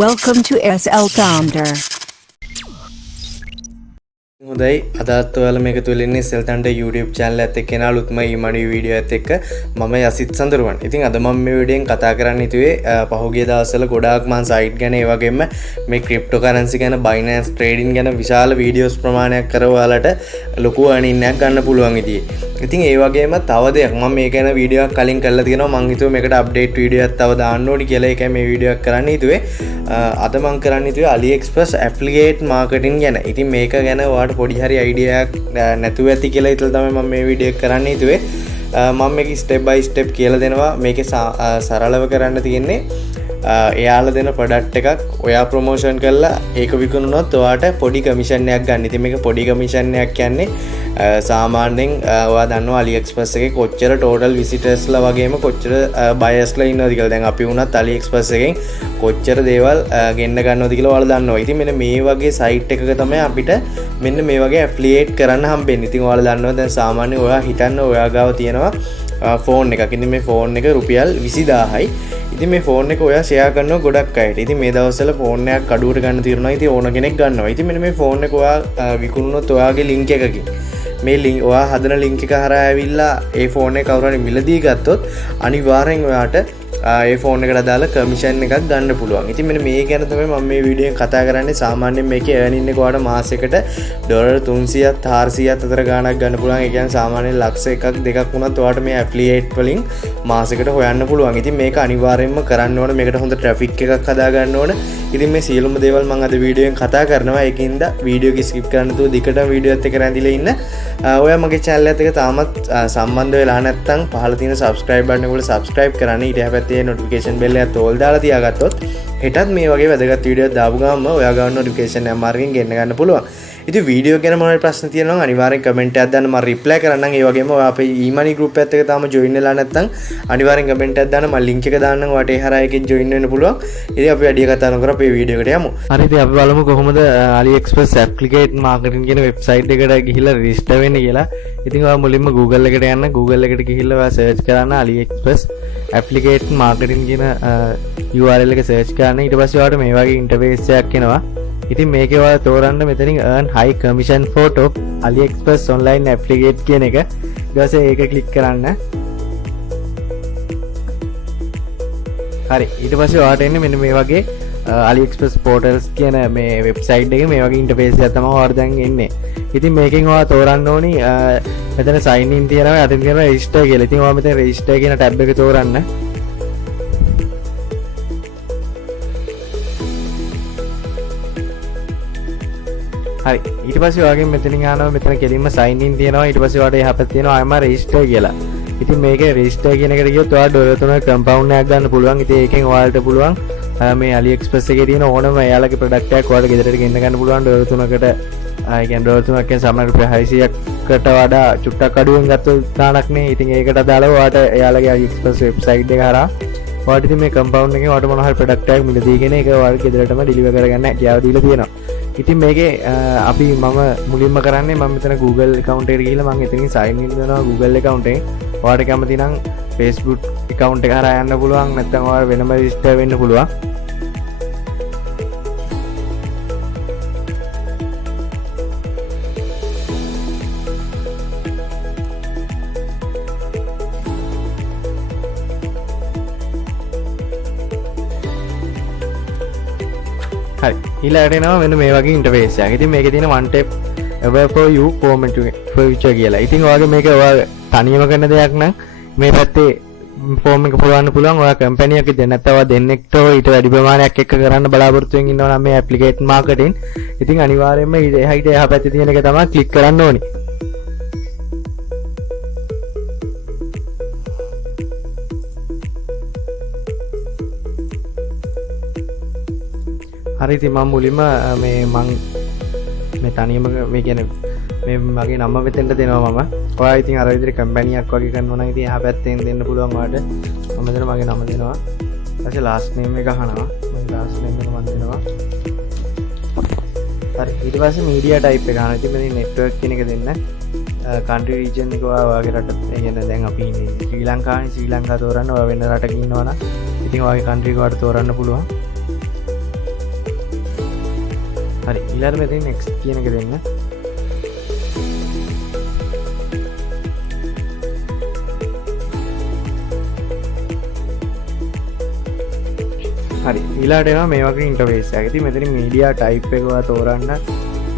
Welcome to SL.THUNDER. හොඳයි අදත් ඔයාලා මේක තුල ඉන්නේ SL.THUNDER YouTube channel එකත් එක්ක එනාලුත් මම ඊමණි වීඩියෝ එකත් එක්ක මම යසිත් සඳරුවන්. ඉතින් අද මම මේ වීඩියෝෙන් කතා කරන්න හිතුවේ පහුගිය දවස්වල ගොඩාක් මම සයිට් ගැන ඒ වගේම මේ cryptocurrency ගැන Binance trading ගැන විශාල වීඩියෝස් ප්‍රමාණයක් කරලා ඔයාලට ලොකු earning එකක් ගන්න පුළුවන් විදිහේ. ඉතින් ඒ වගේම තව දෙයක් මම මේ ගැන වීඩියෝ එකක් කලින් කරලා තියෙනවා. මම හිතුවේ මේකට අප්ඩේට් වීඩියෝ එකක් තව දාන්න ඕනි කියලා. ඒකයි මේ වීඩියෝ එක කරන්න හිතුවේ. අද මම කරන්න හිතුවේ AliExpress affiliate marketing ගැන. ඉතින් මේක ගැන ඔයාලට පොඩි හරි අයිඩියා එකක් නැතුව ඇති කියලා හිතලා තමයි මම මේ වීඩියෝ එක කරන්න හිතුවේ. මම මේක ස්ටෙප් බයි ස්ටෙප් කියලා දෙනවා. මේකේ සරලව කරන්න තියෙන්නේ එයාලා දෙන ප්‍රොඩක්ට් එකක් ඔයා ප්‍රොමෝෂන් කරලා ඒක විකුණුනොත් ඔයාට පොඩි කමිෂන් එකක් ගන්න. ඉතින් මේක පොඩි කමිෂන් එකක් කියන්නේ සාමාන්‍යයෙන් ඔයා දන්නවා AliExpress එකේ කොච්චර total visitors ලා වගේම කොච්චර buyers ලා ඉන්නවද කියලා. දැන් අපි වුණත් AliExpress එකෙන් කොච්චර දේවල් ගෙන්න ගන්නවද කියලා ඔයාලා දන්නවා. ඉතින් මෙන්න මේ වගේ site එකක තමයි අපිට මෙන්න මේ වගේ affiliate කරන්න හම්බෙන්නේ. ඉතින් ඔයාලා දන්නවා දැන් සාමාන්‍යයෙන් ඔයා හිතන්න ඔයා ගාව තියෙනවා ෆෝන් එකක්. ඉතින් මේ ෆෝන් එක රුපියල් 20000යි. ඉතින් මේ ෆෝන් එක ඔයා ෂෙයා කරනවා ගොඩක් අයට. ඉතින් මේ දවස්වල ෆෝන් එකක් කඩුවට ගන්න තියනවා. ඉතින් ඕන කෙනෙක් ගන්නවා. ඉතින් මෙන්න මේ ෆෝන් එක ඔයා විකුණුනොත් ඔයාගේ link එකකින් මේ link ඔයා හදන link එක හරහා ඇවිල්ලා ඒ ෆෝන් එක කවුරු හරි මිලදී ගත්තොත් අනිවාර්යෙන් ඔයාට ඒ ෆෝන් එකට අදාළ කමිෂන් එකක් ගන්න පුළුවන්. ඉතින් මෙන්න මේ ගැන තමයි මම මේ වීඩියෝ එකෙන් කතා කරන්නේ. සාමාන්‍යයෙන් මේකේ earning එක ඔයාලට මාසෙකට $300ත් 400ත් අතර ගාණක් ගන්න පුළුවන්. ඒ කියන්නේ සාමාන්‍යයෙන් ලක්ෂ එකක් දෙකක් වුණත් ඔයාලට මේ affiliate වලින් මාසෙකට හොයන්න පුළුවන්. ඉතින් මේක අනිවාර්යෙන්ම කරන්න ඕනේ. මේකට හොඳ traffic එකක් හදා ගන්න ඕනේ. ඉතින් මේ සියලුම දේවල් මම අද වීඩියෝ එකෙන් කතා කරනවා. ඒකින්ද වීඩියෝ එක skip කරන්න නැතුව දිගටම වීඩියෝ එකත් එක්ක රැඳිලා ඉන්න. ඔයා මගේ channel එකත් එක්ක තාමත් සම්බන්ධ වෙලා නැත්නම් පහළ තියෙන subscribe button එක උඩ subscribe කරන්න. ඊට හැපැත්තේ notification bell එකත් ඕල් දාලා තියාගත්තොත් හෙටත් මේ වගේ වැදගත් වීඩියෝ දාපු ගමන් ඔයා ගන්න notification එක මාර්ගෙන් ගෙන්න ගන්න පුළුවන්. ඉතින් වීඩියෝ ගැන මොනවද ප්‍රශ්න තියෙනවා නම් අනිවාර්යෙන් කමෙන්ට් එකක් දාන්න. මම රිප්ලයි කරන්නම්. ඒ වගේම ඔයා අපේ ඊමණි group එකත් එක්ක තාම join වෙලා නැත්නම් අනිවාර්යෙන් කමෙන්ට් එකක් දාන්න. මම link එක දාන්නම්. ඔයාට ඒ හරහා එකෙන් join වෙන්න පුළුවන්. ඉතින් අපි වැඩි කතා නොකර අපේ වීඩියෝ එකට යමු. හරි ඉතින් අපි බලමු කොහොමද AliExpress affiliate marketing කියන වෙබ්සයිට් එකට ගිහිල්ලා register වෙන්න කියලා. ඉතින් ඔයා මුලින්ම Google එකට යන්න. Google එකට ගිහිල්ලා ඔයා search කරන්න AliExpress affiliate marketing කියන URL එක search කරන්න. ඊට පස්සේ ඔයාට මේ වගේ interface එකක් එනවා. ඉතින් මේකේ ඔයාලා තෝරන්න මෙතනින් earn high commission for top AliExpress online affiliate කියන එක. ඊට පස්සේ ඒක click කරන්න. හරි ඊට පස්සේ ඔයාලට එන්නේ මෙන්න මේ වගේ AliExpress portals කියන මේ වෙබ්සයිට් එකේ මේ වගේ ඉන්ටර්ෆේස් එකක් තමයි ඔයාලට දැන් එන්නේ. ඉතින් මේකෙන් ඔයා තෝරන්න ඕනි මෙතන sign in තියෙනවා. අතින් තියෙනවා register කියලා. ඉතින් ඔයා මෙතන register කියන tab එක තෝරන්න. හරි ඊට පස්සේ ඔයාගෙන් මෙතනින් ආනවා මෙතන කෙලින්ම sign in තියෙනවා. ඊට පස්සේ ඔයාලට එහා පැත්තේ තියෙනවා I'm a register කියලා. ඉතින් මේකේ register කියන එකට ගියොත් ඔයාලා ඩොලර් 3ක compound එකක් ගන්න පුළුවන්. ඉතින් ඒකෙන් ඔයාලට පුළුවන් මේ AliExpress එකේ තියෙන ඕනම එයාලගේ product එකක් ඔයාලට ගෙදරට ගෙන්න ගන්න පුළුවන් ඩොලර් 3කට. ඒ කියන්නේ ඩොලර් 3ක් කියන්නේ සාමාන්‍ය රුපියල් 600කට වඩා චුට්ටක් අඩුවෙන් ගත්තොත් දානක් නේ. ඉතින් ඒකට අදාළව ඔයාලට එයාලගේ AliExpress website එක හරහා ඔයාලට ඉතින් මේ compound එකෙන් ඔයාලට මොනවා හරි product එකක් මිලදීගෙන ඒක ඔයාලගේ ගෙදරටම deliver කරගන්න හැකියාව දීලා තියෙනවා. ඉතින් මේකේ අපි මම මුලින්ම කරන්නේ මම මෙතන Google account එකට ගිහිල්ලා මම එතනින් sign in වෙනවා Google account එකෙන්. ඔයාලට කැමති නම් Facebook account එක හරහා යන්න පුළුවන්. නැත්නම් ඔයාලා වෙනම register වෙන්න පුළුවන්. හරි ඊළඟට එනවා මෙන්න මේ වගේ ඉන්ටර්ෆේස් එකක්. ඉතින් මේකේ තියෙන one tap away for you comment feature කියලා. ඉතින් ඔයාගේ මේක ඔයා තනියම කරන දෙයක් නම් මේ පැත්තේ ෆෝම් එක පුරවන්න පුළුවන්. ඔයා කම්පැනි එකක දෙන්න නැත්නම් ඔයා දෙන්නෙක්ට ඊට වැඩි ප්‍රමාණයක් එක්ක කරන්න බලාපොරොත්තු වෙමින් ඉන්නවා නම් මේ affiliate marketing. ඉතින් අනිවාර්යයෙන්ම එහා පැත්තේ තියෙන එක තමයි ක්ලික් කරන්න ඕනේ. හරි ඉතින් මම මුලින්ම මේ තනියම මේ කියන්නේ මේ මගේ නම මෙතෙන්ට දෙනවා මම. ඔයා ඉතින් අර විදිහට කම්පැනියක් වගේ කරනවා නම් ඉතින් එහා පැත්තෙන් දෙන්න පුළුවන් ඔයාලට. මම මෙතන මගේ නම දෙනවා. ඊපස්සේ last name එක අහනවා. මම last name එක මම දෙනවා. හරි ඊට පස්සේ media type එක අහනවා. ඉතින් මෙතන network කියන එක දෙන්න. country region එක ඔයාගේ රට ඒ කියන්නේ දැන් අපි ඉන්නේ ශ්‍රී ලංකාවේ. ශ්‍රී ලංකාව තෝරන්න. ඔයා වෙන රටක ඉන්නවා නම් ඉතින් ඔයාගේ country එක ඔයාලට තෝරන්න පුළුවන්. හරි ඊළඟට මෙතන next කියන එක දෙන්න. හරි ඊළඟට එනවා මේ වගේ ඉන්ටර්ෆේස් එකක්. ඉතින් මෙතන මීඩියා ටයිප් එක ඔයා තෝරන්න.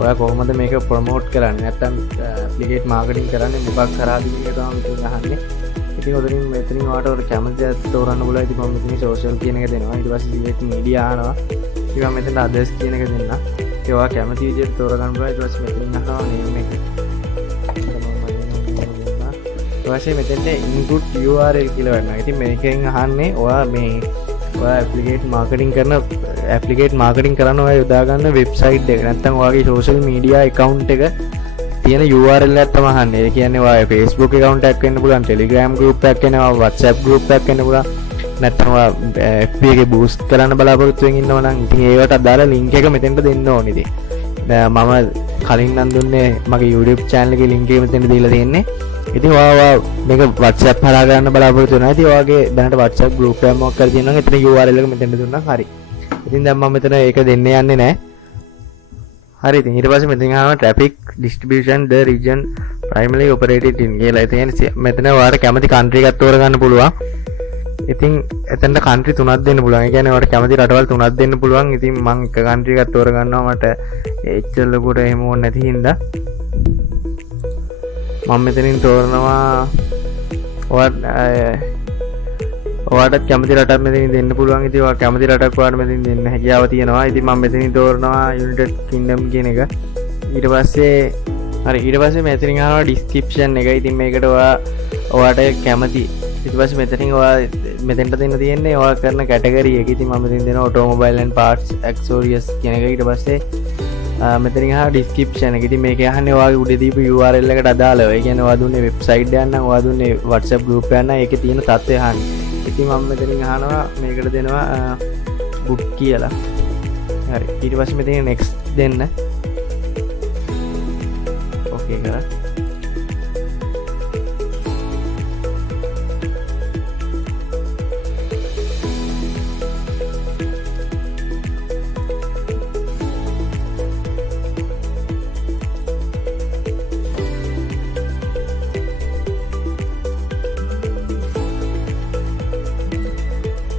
ඔයා කොහොමද මේක ප්‍රොමෝට් කරන්නේ? නැත්නම් ඇප්ලිකේට් මාකටිං කරන්නේ මොකක් කරාද කියන එක තමයි මෙතන අහන්නේ. ඉතින් ඔතනින් මෙතනින් ඔයාලට ඔය කැමති දේ තෝරන්න පුළුවන්. ඉතින් මම මෙතන සෝෂල් කියන එක දෙනවා. ඊට පස්සේ සිලෙක්ට් මීඩියා අහනවා. ඊට පස්සේ මෙතන අදර්ස් කියන එක දෙන්න. ඒක ඔයා කැමති විදිහට තෝරගන්න පුළුවන්. ඊට පස්සේ මෙතනින් අහනවා නේම් එක. ඊට පස්සේ මෙතෙන්ට input URL කියලා වෙනවා. ඉතින් මේකෙන් අහන්නේ ඔයා මේ ඇප්ලිකේට් මාකටිං කරන්න ඔයා යොදා ගන්න වෙබ්සයිට් එක නැත්නම් ඔයාගේ සෝෂල් මීඩියා account එක තියෙන URL එකක් තමයි අහන්නේ. ඒ කියන්නේ ඔයාගේ Facebook account එකක් වෙන්න පුළුවන්, Telegram group එකක් වෙනවා, WhatsApp group එකක් වෙන්න පුළුවන්. නැත්නම් ඔයා FB එකේ boost කරන්න බලාපොරොත්තු වෙමින් ඉන්නවා නම් ඉතින් ඒවට අදාළ link එක මෙතෙන්ට දෙන්න ඕනේ. ඉතින් මම කලින් නම් දුන්නේ මගේ YouTube channel එකේ link එක මෙතෙන්ට දීලා තියෙන්නේ. ඉතින් ඔයා මේක WhatsApp හරහා ගන්න බලාපොරොත්තු වෙනවා. ඉතින් ඔයාගේ දැනට WhatsApp group එකක් මොකක් කරලා තියෙනවා නම් එතන URL එක මෙතෙන්ට දුන්නා හරි. ඉතින් දැන් මම මෙතන ඒක දෙන්න යන්නේ නැහැ. හරි ඉතින් ඊට පස්සේ මෙතන ආවම traffic distribution the region primarily operated in කියලා. ඉතින් මෙතන ඔයාලට කැමති country එකක් තෝරගන්න පුළුවන්. ඉතින් එතනට country තුනක් දෙන්න පුළුවන්. ඒ කියන්නේ ඔයාලට කැමති රටවල් තුනක් දෙන්න පුළුවන්. ඉතින් මම එක country එකක් තෝරගන්නවා. මට එච්චර ලොකුට එහෙම ඕනේ නැති හින්දා මම මෙතනින් තෝරනවා ඔයාලට කැමති රටක් මෙතනින් දෙන්න පුළුවන්. ඉතින් ඔයා කැමති රටක් ඔයාලට මෙතනින් දෙන්න හැකියාව තියෙනවා. ඉතින් මම මෙතනින් තෝරනවා United Kingdom කියන එක. ඊට පස්සේ මෙතනින් ආනවා description එක. ඉතින් මේකට ඔයාට කැමති ඊට පස්සේ මෙතනින් ඔයා මෙතෙන්ට දෙන්න තියෙන්නේ ඔයා කරන කැටගරි එක. ඉතින් මම මෙතනින් දෙනවා automobile and parts accessories කියන එක. ඊට පස්සේ මෙතනින් අහන description එක. ඉතින් මේක අහන්නේ ඔයාගේ උඩ දීපු URL එකට අදාළව. ඒ කියන්නේ ඔයා දුන්නේ වෙබ්සයිට් එකක් නම් ඔයා දුන්නේ WhatsApp group එකක් නම් ඒකේ තියෙන තත්ත්වය අහන්නේ. ඉතින් මම මෙතනින් අහනවා මේකට දෙනවා book කියලා. හරි ඊට පස්සේ මෙතන next දෙන්න. ඕකේ කරා.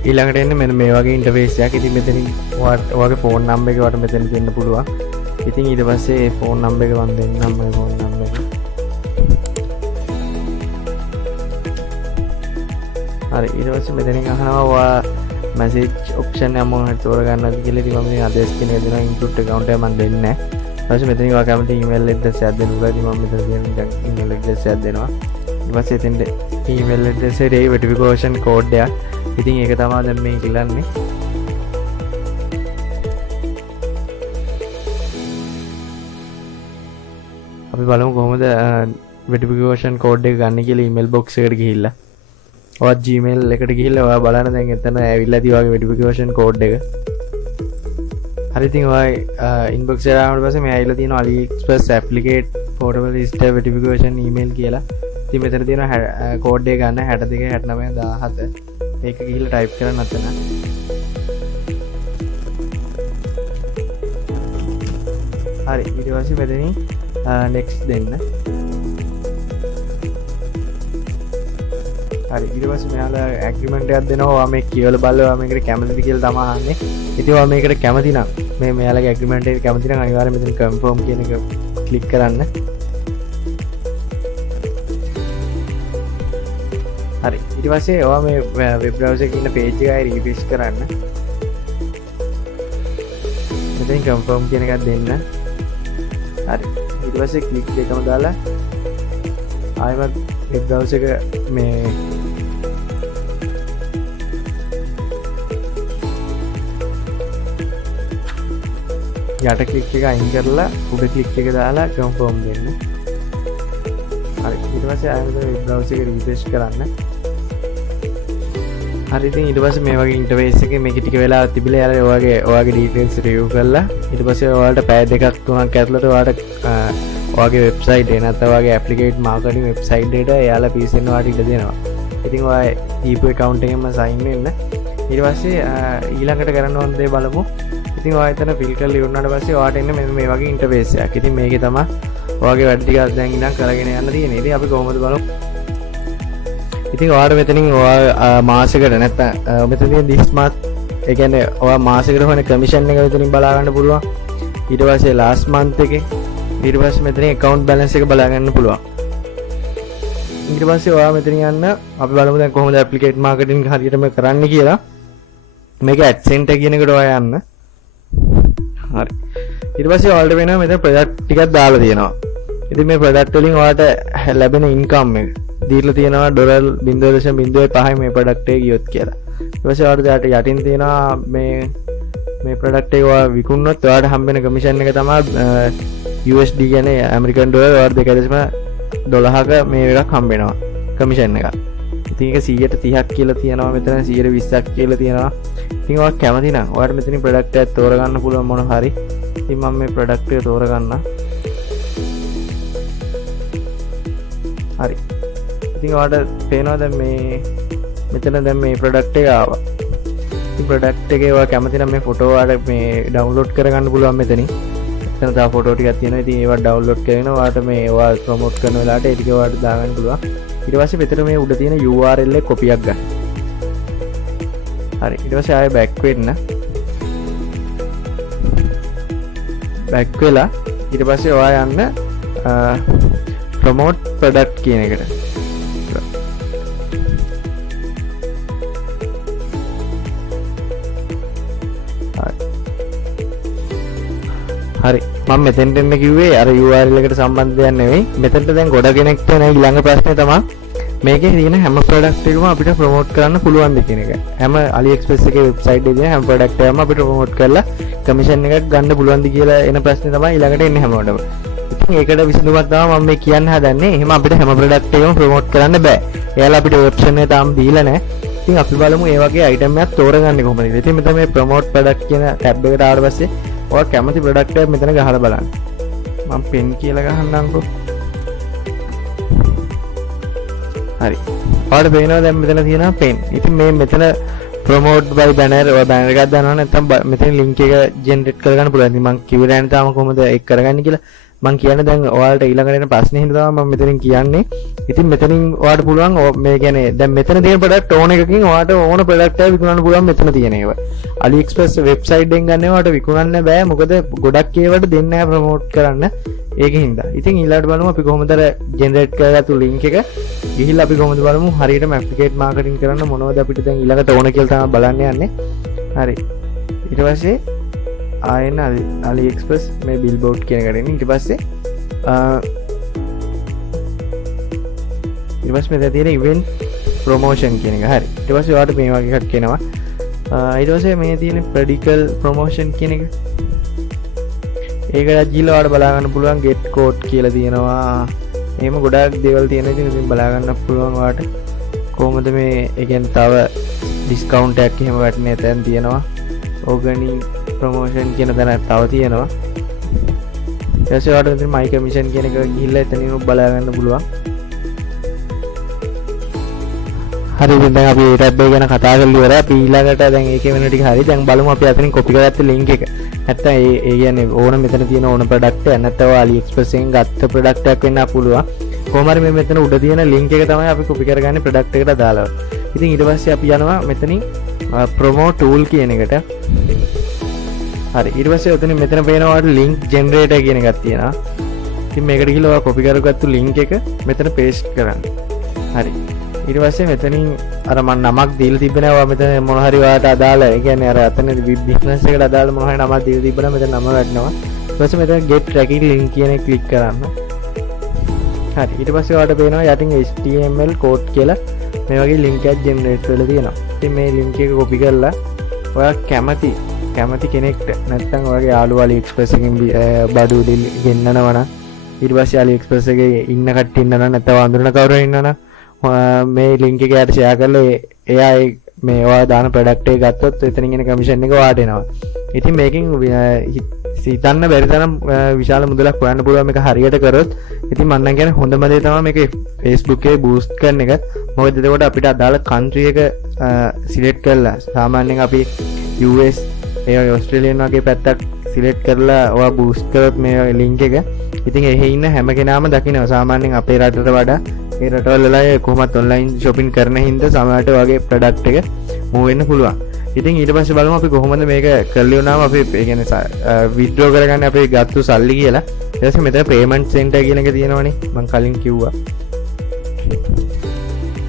ඊළඟට එන්නේ මෙන්න මේ වගේ ඉන්ටර්ෆේස් එකක්. ඉතින් මෙතනින් ඔයාගේ ෆෝන් නම්බර් එක වට මෙතන දෙන්න පුළුවන්. ඉතින් ඊට පස්සේ ඒ ෆෝන් නම්බර් එක මම දෙන්නම්. මගේ ෆෝන් නම්බර් එක. හරි ඊට පස්සේ මෙතනින් අහනවා ඔයා මැසේජ් ඔප්ෂන් එක මොනවද තෝරගන්නවද කියලා. ඉතින් මම මේ අදර්ස් කියන එක දෙනවා. ඉන්පුට් account එක මම දෙන්නේ නැහැ. ඊට පස්සේ මෙතනින් ඔයා කැමති email address එකක් දෙන්න පුළුවන්. ඉතින් මම මෙතන කියන email address එකක් දෙනවා. ඊට පස්සේ එතෙන්ට email address එකේ verification code එක. ඉතින් ඒක තමයි දැන් මේ ඉල්ලන්නේ. අපි බලමු කොහොමද verification code එක ගන්න කියලා email box එකට ගිහිල්ලා. ඔයා Gmail එකට ගිහිල්ලා ඔයා බලන්න දැන් එතන ඇවිල්ලා තියෙනවා වගේ verification code එක. හරි ඉතින් ඔයා inbox එකට ආවම පස්සේ මේ ඇවිල්ලා තියෙනවා Aliexpress affilicated portable register verification email කියලා. ඉතින් මෙතන තියෙනවා code එක ගන්න 62 69 17. ඒක ගිහිල්ලා ටයිප් කරන්න අතන. හරි ඊට පස්සේ මෙතනින් next දෙන්න. හරි ඊට පස්සේ මෙයාලා ඇග්‍රීමන්ට් එකක් දෙනවා. ඔයා මේක කියවලා බලලා ඔයා මේකට කැමතිද කියලා තමයි අහන්නේ. ඉතින් ඔයා මේකට කැමති නම් මෙයාලගේ ඇග්‍රීමන්ට් එකට කැමති නම් අනිවාර්යයෙන් මෙතන confirm කියන එක ක්ලික් කරන්න. හරි ඊට පස්සේ ඔයා මේ වෙබ් බ්‍රවුසර් එකේ ඉන්න page එක ආයෙ රිෆ්‍රෙෂ් කරන්න. මෙතෙන් confirm කියන එකක් දෙන්න. හරි ඊට පස්සේ ක්ලික් එකම දාලා ආයෙත් වෙබ් බ්‍රවුසර් එක මේ යට ක්ලික් එක අයින් කරලා උඩ ක්ලික් එක දාලා confirm දෙන්න. හරි ඊට පස්සේ ආයෙත් වෙබ් බ්‍රවුසර් එක රිෆ්‍රෙෂ් කරන්න. හරි ඉතින් ඊට පස්සේ මේ වගේ ඉන්ටර්ෆේස් එකේ මේක ටික වෙලා තිබිලා යාලා ඔයාගේ ඩීටේල්ස් රිවිව් කරලා ඊට පස්සේ ඔයාලට පැය දෙකක් තුනක් ඇතුළත ඔයාලට ඔයාගේ වෙබ්සයිට් එක නැත්නම් ඔයාගේ ඇප්ලිකේට් මාකටිං වෙබ්සයිට් එකට එයාලා පීසෙන් ඔයාලට ඉඩ දෙනවා. ඉතින් ඔයා දීපු account එකෙන්ම sign වෙන්න. ඊට පස්සේ ඊළඟට කරන්න ඕන දේ බලමු. ඉතින් ඔයා එතන ෆිල් කරලා ඉවරනාට පස්සේ ඔයාට එන්නේ මෙන්න මේ වගේ ඉන්ටර්ෆේස් එකක්. ඉතින් මේකේ තමයි ඔයාගේ වැඩ ටික දැන් ඉඳන් කරගෙන යන්න තියෙන්නේ. ඉතින් අපි කොහොමද බලමු. ඉතින් ඔයාට මෙතනින් ඔයා මාසෙකට නැත්නම් මෙතන තියෙන this month ඒ කියන්නේ ඔයා මාසෙකට හොයන කමිෂන් එක මෙතනින් බලා ගන්න පුළුවන්. ඊට පස්සේ last month එකේ ඊට පස්සේ මෙතනින් account balance එක බලා ගන්න පුළුවන්. ඊට පස්සේ ඔයා මෙතන යන්න අපි බලමු දැන් කොහොමද ඇප්ලිකේට් මාකටිං හරියටම කරන්න කියලා. මේක AdSense කියන එකට ඔයා යන්න. හරි. ඊට පස්සේ ඔයාලට වෙනවා මෙතන ප්‍රොඩක්ට් ටිකක් දාලා තියෙනවා. ඉතින් මේ ප්‍රොඩක්ට් වලින් ඔයාලට ලැබෙන ඉන්කම් එක දීලා තියෙනවා $0.05 මේ ප්‍රොඩක්ට් එක ගියොත් කියලා. ඊට පස්සේ ඔයාලට යටින් තියෙනවා මේ ප්‍රොඩක්ට් එක ඔයා විකුණනොත් ඔයාලට හම්බ වෙන කමිෂන් එක තමයි USD කියන්නේ ඇමරිකන් ඩොලර් ඔයාලට 2.12ක මේ එකක් හම්බ වෙනවා කමිෂන් එකක්. ඉතින් ඒක 130ක් කියලා තියෙනවා මෙතන 120ක් කියලා තියෙනවා. ඉතින් ඔයා කැමති නම් ඔයාලට මෙතනින් ප්‍රොඩක්ට් එකක් තෝරගන්න පුළුවන් මොන හරි. ඉතින් මම මේ ප්‍රොඩක්ට් එක තෝරගන්න. හරි. ඉතින් ඔයාලට පේනවා දැන් මෙතන දැන් මේ ප්‍රොඩක්ට් එක ආවා. ඉතින් ප්‍රොඩක්ට් එකේ ඔයා කැමති නම් මේ ෆොටෝ ඔයාලට මේ ඩවුන්ලෝඩ් කරගන්න පුළුවන් මෙතනින්. එතන තව ෆොටෝ ටිකක් තියෙනවා. ඉතින් ඒවා ඩවුන්ලෝඩ් කරගෙන ඔයාලට මේ ඔයා ප්‍රොමෝට් කරන වෙලාවට ඒ ටික ඔයාලට දාගන්න පුළුවන්. ඊට පස්සේ මෙතන මේ උඩ තියෙන URL එක කොපියක් ගන්න. හරි. ඊට පස්සේ ආයෙ බෑක් වෙන්න. බෑක් වෙලා ඊට පස්සේ ඔයා යන්න ප්‍රොමෝට් ප්‍රොඩක්ට් කියන එකට. හරි. මම මෙතෙන්ට එන්න කිව්වේ අර URL එකට සම්බන්ධ දෙයක් නෙවෙයි. මෙතෙන්ට දැන් ගොඩ කෙනෙක්ට එන ඊළඟ ප්‍රශ්නේ තමයි මේකේ තියෙන හැම ප්‍රොඩක්ට් එකම අපිට ප්‍රොමෝට් කරන්න පුළුවන්ද කියන එක. හැම AliExpress එකේ වෙබ්සයිට් එකේ තියෙන හැම ප්‍රොඩක්ට් එකම අපිට ප්‍රොමෝට් කරලා කමිෂන් එකක් ගන්න පුළුවන්ද කියලා එන ප්‍රශ්නේ තමයි ඊළඟට එන්නේ හැමෝටම. ඉතින් ඒකට විසඳුමක් තමයි මම මේ කියන්න හදන්නේ. එහෙම අපිට හැම ප්‍රොඩක්ට් එකම ප්‍රොමෝට් කරන්න බෑ. එයාලා අපිට ඔප්ෂන් එක තාම දීලා නැහැ. ඉතින් අපි බලමු මේ වගේ අයිටම් එකක් තෝරගන්නේ කොහොමද කියලා. ඉතින් මෙතන මේ ප්‍රොමෝට් ප්‍රොඩක්ට් කියන ටැබ් එකට ආවට පස්සේ ඔයා කැමති ප්‍රොඩක්ට් එකක් මෙතන ගහලා බලන්න. මම පෙන් කියලා ගහන්නම්කෝ. හරි. ඔයාලට පේනවා දැන් මෙතන තියෙනවා පෙන්. ඉතින් මේ මෙතන promote by banner ඔය banner එකක් දානවා නැත්නම් මෙතන link එක generate කරගන්න පුළුවන්. ඉතින් මම කිව්වේ නැහැ තාම කොහොමද ඒක කරගන්නේ කියලා. මම කියන්නේ දැන් ඔයාලට ඊළඟට එන ප්‍රශ්නේ හින්දා තමයි මම මෙතනින් කියන්නේ. ඉතින් මෙතනින් ඔයාලට පුළුවන් මේ කියන්නේ දැන් මෙතන තියෙන product ඕන එකකින් ඔයාලට ඕන product එක විකුණන්න පුළුවන් මෙතන තියෙන ඒවා. AliExpress website එකෙන් ගන්න ඒවාට විකුණන්න බෑ. මොකද ගොඩක් ඒවට දෙන්නේ නැහැ promote කරන්න. ඒකින් හින්දා. ඉතින් ඊළඟට බලමු අපි කොහොමද අර generate කරගත්තු link එක ගිහිල්ලා අපි කොහොමද බලමු හරියටම affiliate marketing කරන්න මොනවද අපිට දැන් ඊළඟට ඕන කියලා තමයි බලන්න යන්නේ. හරි. ඊට පස්සේ ආයෙත් AliExpress මේ billboard කියන එකට එන්නේ. ඊට පස්සේ මෙතන තියෙන event promotion කියන එක. හරි. ඊට පස්සේ ඔයාලට මේ වගේ එකක් එනවා. ඊට පස්සේ මේ තියෙන practical promotion කියන එක. ඒකට ගිහලා ඔයාලට බලා ගන්න පුළුවන් get code කියලා තියෙනවා. එහෙම ගොඩාක් දේවල් තියෙන ඉතින් බලා ගන්න පුළුවන් ඔයාලට. කොහොමද මේ ඒ කියන්නේ තව discount එකක් එහෙම වැටෙන්නේ තැන් තියෙනවා. organic promotion කියන තැන තව තියෙනවා. ඊටසේ ඔයාලට මෙතන my commission කියන එක ගිහිල්ලා එතනින් බලා ගන්න පුළුවන්. හරි ඉතින් දැන් අපි ඒ ටැබ් එක ගැන කතා කරලා ඉවරයි. අපි ඊළඟට දැන් ඒකේ වෙන ටික හරි. දැන් බලමු අපි අතනින් copy කරගත්ත link එක. නැත්තම් ඒ කියන්නේ ඕන මෙතන තියෙන ඕන product එක නැත්නම් AliExpress එකෙන් ගත්ත product එකක් වෙන්න පුළුවන්. කොහොම හරි මේ මෙතන උඩ තියෙන link එක තමයි අපි copy කරගන්නේ product එකට දාලා. ඉතින් ඊට පස්සේ අපි යනවා මෙතනින් promo tool කියන එකට. හරි ඊට පස්සේ ඔතන මෙතන පේනවා link generator කියන එකක් තියෙනවා. ඉතින් මේකට ගිහලා ඔයා copy කරගත්තු link එක මෙතන paste කරන්න. හරි ඊට පස්සේ මෙතනින් අර මම නමක් දීලා තිබ්බනේ ඔයා මෙතන මොන හරි ඔයාලට අදාළ ඒ කියන්නේ අර අතන බිස්නස් එකට අදාළ මොන හරි නමක් දීලා තිබ්බනම් මෙතන නම වැටෙනවා. ඊට පස්සේ මෙතන get tracking link කියන එක ක්ලික් කරන්න. හරි ඊට පස්සේ ඔයාලට පේනවා යටින් HTML code කියලා මේ වගේ link එකක් generate වෙලා තියෙනවා. ඉතින් මේ link එක copy කරලා ඔයා කැමති කෙනෙක්ට නැත්නම් ඔයාගේ යාළුවා AliExpress එකෙන් බඩු ගෙන්නනවා නම් ඊට පස්සේ AliExpress එකේ ඉන්න කට්ටිය ඉන්නවා නම් නැත්නම් අඳුරන කවුරු ඉන්නවා නම් මේ link එක යාට share කරලා එයා මේ ඔයා දාන product එක ගත්තොත් එතනින් එන commission එක ඔයාට එනවා. ඉතින් මේකෙන් හිතන්න බැරි තරම් විශාල මුදලක් හොයන්න පුළුවන් මේක හරියට කරොත්. ඉතින් මම නම් කියන්නේ හොඳම දේ තමයි මේක Facebook එකේ boost කරන එක. මොකද එතකොට අපිට අදාළ country එක select කරලා සාමාන්‍යයෙන් අපි US ඒ ඔස්ට්‍රේලියන් වගේ පැත්තක් සිලෙක්ට් කරලා ඔයා බූස්ට් කරොත් මේ ලින්ක් එක ඉතින් එහෙ ඉන්න හැම කෙනාම දකිනවා. සාමාන්‍යයෙන් අපේ රටට වඩා ඒ රටවල වෙලා කොහොමත් ඔන්ලයින් shopping කරන හින්දා සමහරට වගේ ප්‍රොඩක්ට් එක මූව් වෙන්න පුළුවන්. ඉතින් ඊට පස්සේ බලමු අපි කොහොමද මේක කරලා උනාම අපි ඒ කියන්නේ withdraw කරගන්න අපි ගත්තු සල්ලි කියලා. ඊට පස්සේ මෙතන payment center කියන එක තියෙනවනේ මම කලින් කිව්වා.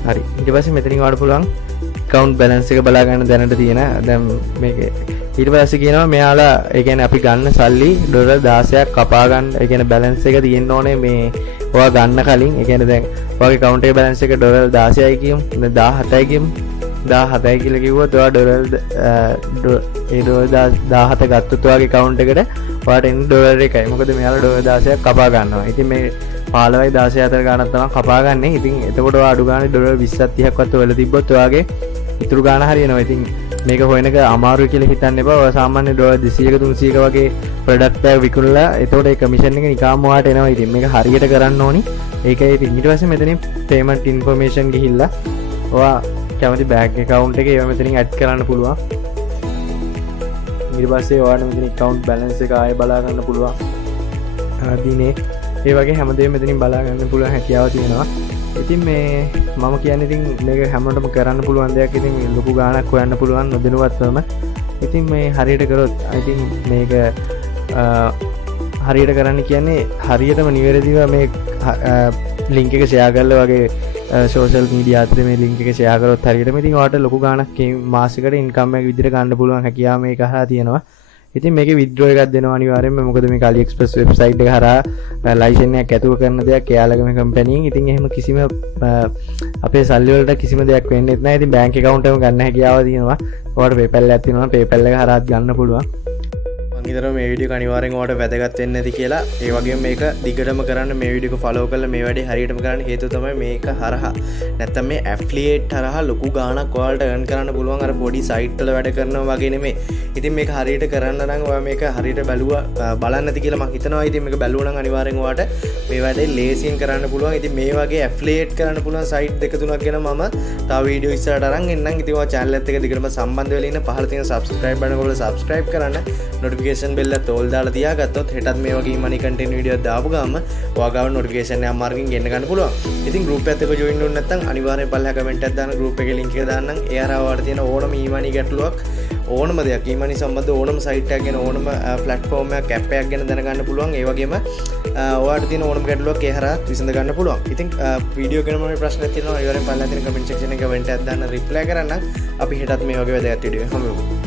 හරි. ඊට පස්සේ මෙතනින් වඩ පුළුවන් account balance එක බලා ගන්න දැනට තියෙන දැන් මේක ඊට පස්සේ කියනවා මෙයාලා ඒ කියන්නේ අපි ගන්න සල්ලි ඩොලර් 16ක් කපා ගන්න ඒ කියන්නේ balance එක තියෙන්න ඕනේ මේ ඔයා ගන්න කලින් ඒ කියන්නේ දැන් ඔයාගේ account එකේ balance එක ඩොලර් 16යි කියමු 17යි කියමු 17යි කියලා කිව්වොත් ඔයා ඩොලර් ඒ ඩොලර් 17 ගත්තොත් ඔයාගේ account එකට ඔයාට එන්නේ ඩොලර් එකයි. මොකද මෙයාලා ඩොලර් 16ක් කපා ගන්නවා. ඉතින් මේ 15යි 16 අතර ගානක් තමයි කපා ගන්න. ඉතින් එතකොට ඔයා අඩු ගානේ ඩොලර් 20ක් 30ක් වත් ඔයාලා තිබ්බොත් ඔයාගේ ඉතුරු ගාන හරියනවා. ඉතින් මේක හොයනක අමාරුයි කියලා හිතන්න එපා. ඔය සාමාන්‍ය ඩොලර් 200ක 300ක වගේ ප්‍රොඩක්ට් එක විකුණලා එතකොට ඒ කමිෂන් එක නිකාම් ඔයාට එනවා. ඉතින් මේක හරියට කරන්න ඕනි. ඒකයි ඉතින් ඊට පස්සේ මෙතනින් payment information ගිහිල්ලා ඔයා කැමති bank account එක ඒව මෙතනින් add කරන්න පුළුවන්. ඊට පස්සේ ඔයාට මෙතන account balance එක ආයෙ බලා ගන්න පුළුවන්. දිනේ ඒ වගේ හැමදේම මෙතනින් බලා ගන්න පුළුවන් හැකියාව තියෙනවා. ඉතින් මේ මම කියන්නේ ඉතින් මේක හැමෝටම කරන්න පුළුවන් දෙයක්. ඉතින් ලොකු ගාණක් හොයන්න පුළුවන් නොදැනුවත්වම. ඉතින් මේ හරියට කරොත් I think මේක හරියට කරන්න කියන්නේ හරියටම නිවැරදිව මේ link එක share කරලා වගේ social media අතරේ මේ link එක share කරොත් හරියටම ඉතින් ඔයාලට ලොකු ගාණක් මාසෙකට income එක විදිහට ගන්න පුළුවන් හැකියාව මේක හරහා තියෙනවා. ඉතින් මේකේ withdraw එකක් දෙනවා අනිවාර්යයෙන්ම. මොකද මේක Aliexpress website එක හරහා license එකක් ඇතුව කරන දෙයක්. එයාලගේම company එකෙන්. ඉතින් එහෙම කිසිම අපේ සල්ලි වලට කිසිම දෙයක් වෙන්නේ නැහැ. ඉතින් bank account එකම ගන්න හැකියාව තියෙනවා. ඔයාලට PayPal එකක් තියෙනවා. PayPal එක හරහාත් ගන්න පුළුවන්. මම හිතනවා මේ වීඩියෝ එක අනිවාර්යෙන් ඔයාලට වැදගත් වෙන්නේ නැති කියලා. ඒ වගේම මේක දිගටම කරන්න මේ වීඩියෝ එක follow කරලා මේ වැඩේ හරියටම කරන්න හේතුව තමයි මේක හරහා නැත්තම් මේ affiliate හරහා ලොකු ගාණක් ඔයාලට earn කරන්න පුළුවන්. අර පොඩි site වල වැඩ කරනවා වගේ නෙමෙයි. ඉතින් මේක හරියට කරන්න නම් ඔයා මේක හරියට බලන්න නැති කියලා මම හිතනවා. ඉතින් මේක බැලුවා නම් අනිවාර්යෙන් ඔයාට මේ වැඩේ ලේසියෙන් කරන්න පුළුවන්. ඉතින් මේ වගේ affiliate කරන්න පුළුවන් site දෙක තුනක් ගැන මම තව වීඩියෝ ඉස්සරහට අරන් එන්නම්. ඉතින් ඔයා channel එකත් එක්ක දිගටම සම්බන්ධ වෙලා ඉන්න පහළ තියෙන subscribe button එක ඔයාලා subscribe කරන්න. notification bell එක තෝල් දාලා තියාගත්තොත් හෙටත් මේ වගේ money content video එකක් දාපු ගාම ඔයා ගාව notification එක මාර්ගයෙන් ගෙන්න ගන්න පුළුවන්. ඉතින් group එකත් එක්ක join වෙන්න නැත්නම් අනිවාර්යෙන් පල්ලෙහා comment එකක් දාන්න. group එකේ link එක දාන්නම්. ඒ හරහා ඔයාලට තියෙන ඕනම e-money ගැටලුවක් ඕනම දෙයක් e-money සම්බන්ධ ඕනම site එකක් ගැන ඕනම platform එකක් app එකක් ගැන දැනගන්න පුළුවන්. ඒ වගේම ඔයාලට තියෙන ඕනම ගැටලුවක් ඒ හරහා විසඳ ගන්න පුළුවන්. ඉතින් වීඩියෝ ගැන මොන ප්‍රශ්නයක් තියෙනවා අනිවාර්යෙන් පල්ලෙහා තියෙන comment section එකේ comment එකක් දාන්න reply කරන්න. අපි හෙටත් මේ වගේ වැදගත් වීඩියෝ එකක් හමු වෙමු.